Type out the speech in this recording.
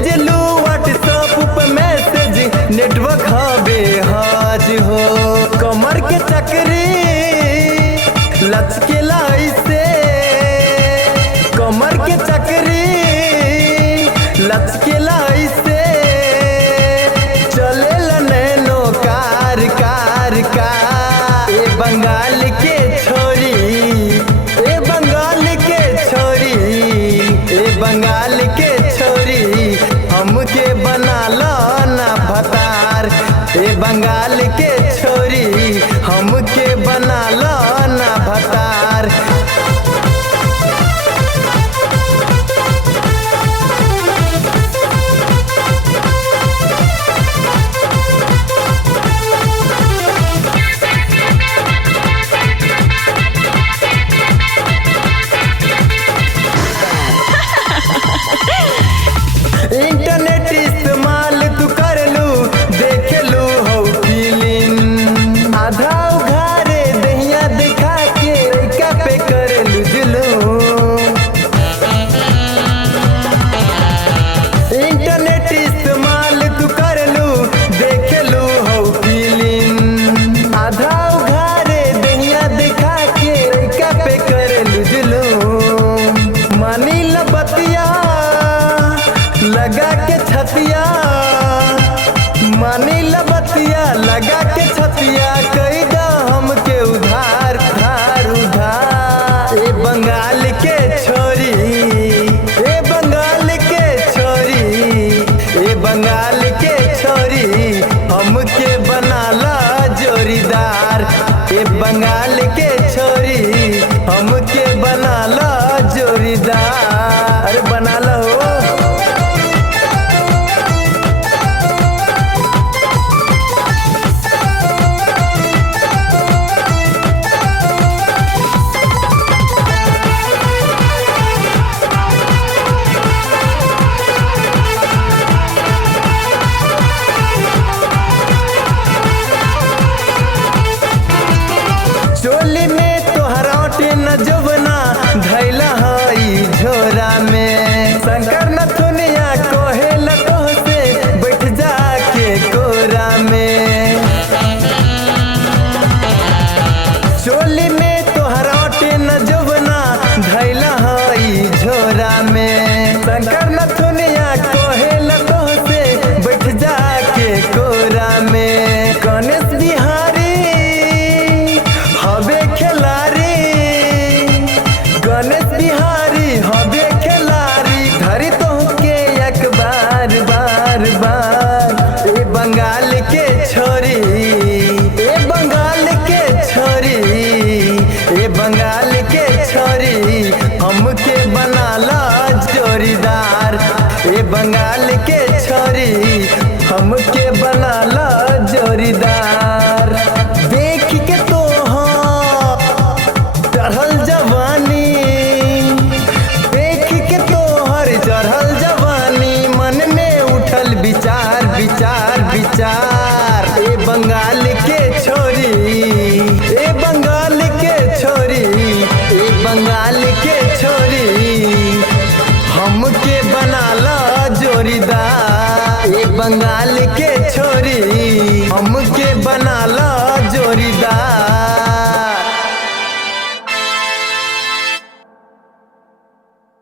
भेजलू WhatsApp पे message network हवे हाज हो। कमर के चक्री लचकेला ऐसे, कमर के चक्री लचकेला ऐसे, चले नैनो कार कार कार। ए बंगाल के छोरी, ए बंगाल के छोरी, ए बंगाल के छोरी, हमके बना लो ना भतार। ए बंगाल के छोरी, हमके बना लो ना भतार। इंटरनेट इस्तेमाल तू कर लू, देख लू हो फिल्म, आधा उघारे दहिया दिखा के लइका पे कर लू जुलूम। इंटरनेट इस्तेमाल तू कर लू, देख लू हो फिल्म, आधा उघारे दहिया दिखा के लइका पे कर लू जुलूम। मानी लबतिया लगा के छतिया, मानी लबतिया लगा के छतिया, कई दा हमके उधार उधार उधार। ए बंगाल के छोरी, ए बंगाल के छोरी, ए बंगाल के छोरी, हमके बना ला जोरीदार। ए बंगाल के छोरी, हमके बना ला जोरीदार। अरे बना ला हो। चोली में तोहराटे न जवना धैला हई झोरा में, शंकर नथुनिया कोहेल तोहसे बैठ जा के कोरा में। चोली में तोहराटे न जवना धैला हई झोरा में, शंकर नथुनिया कोहेल तोहसे बैठ जा के कोरा में। गणेश बिहारी हवे खिलाड़ी, गणेश बिहारी हवे खिलाड़ी, धरी तोहके एक बार बार बार। ए बंगाल के छोरी, ए बंगाल के छोरी, ए बंगाल के छोरी, हमके बना ला जोरीदार। ए बंगाल के छोरी, हमके बना ला जोरीदार। देख के तो चढ़ल जवानी, देख के तोहर चढ़ल जवानी, मन में उठल विचार विचार विचार। ए बंगाल के छोरी, ए बंगाल के छोरी, ए बंगाल के छोरी, हमके बना ला जोरीदार। ए बंगाल के छोरी, हमके बना ला